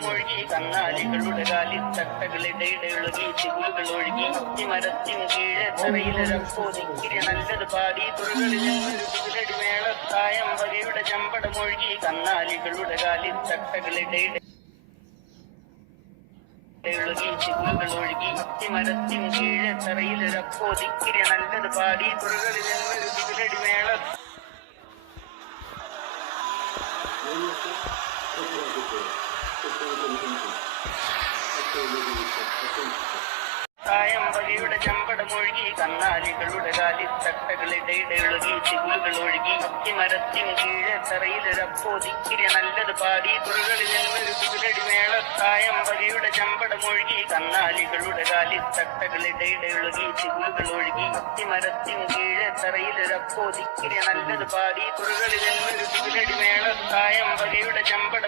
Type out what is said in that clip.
ചെമ്പടമൊഴുകി കന്നാലികളുടെ കാലിൽ തട്ടകളിടയിടയൊഴുകി ചിഗുലുകൾ ഒഴുകി മരത്തിൻ കീഴെ തറയിലൊരപ്പോതിക്കിരി നല്ലത് പാടി തുറകളിൽ ചികിലടി മേളത്തായം വകയുടെ ചെമ്പടമൊഴുകി കന്നാലികളുടെ കാലിൽ തട്ടകളിടയിട ഒഴുകി ചിഗുലുകൾ ഒഴുകി മരത്തിൻ കീഴെ തറയിലൊരപ്പോതിക്കിരി നല്ലത് പാടി തുറകളിൽ ചികിലടി മേള തായം വകയുടെ ചെമ്പടമൊഴുകി കന്നാലികളുടെ കാലിൽ തട്ടകളിടയിടയൊഴുകി ചിഗുലുകൾ ഒഴുകി മരത്തിൻ കീഴെ തറയിലൊരപ്പോതിക്കിരി നല്ലത് പാടി തുറകളിൽ ചികിലടി മേളത്തായം വകയുടെ ചെമ്പടമൊഴുകി കന്നാലികളുടെ കാലിൽ തട്ടകളിടയിടയൊഴുകി ചിഗുലുകൾ ഒഴുകി മരത്തിൻ കീഴെ തറയിലൊരപ്പോതിക്കിരി നല്ലത് പാടി തുറകളിൽ ചികിലടി മേളത്തായം വകയുടെ ചെമ്പട